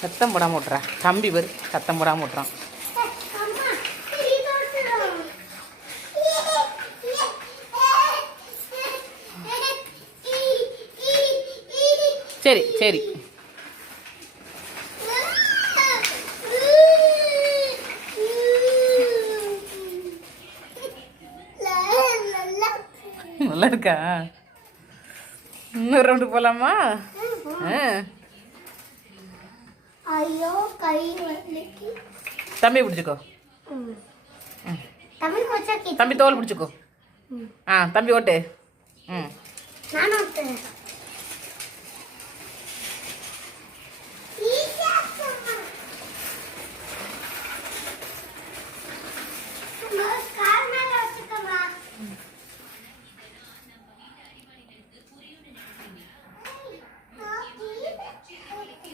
சத்தம் போடாமல் விட்றா தம்பி பேர் சத்தம் போடாமல் விட்றான். சரி சரி நல்லா இருக்கா? இன்னொரு ரவுண்டு போகலாமா? ஐயோ கை தம்பி பிடிச்சிக்கோ. தம்பி தம்பி தோல் பிடிச்சிக்கோ. தம்பி ஓட்டு. நான்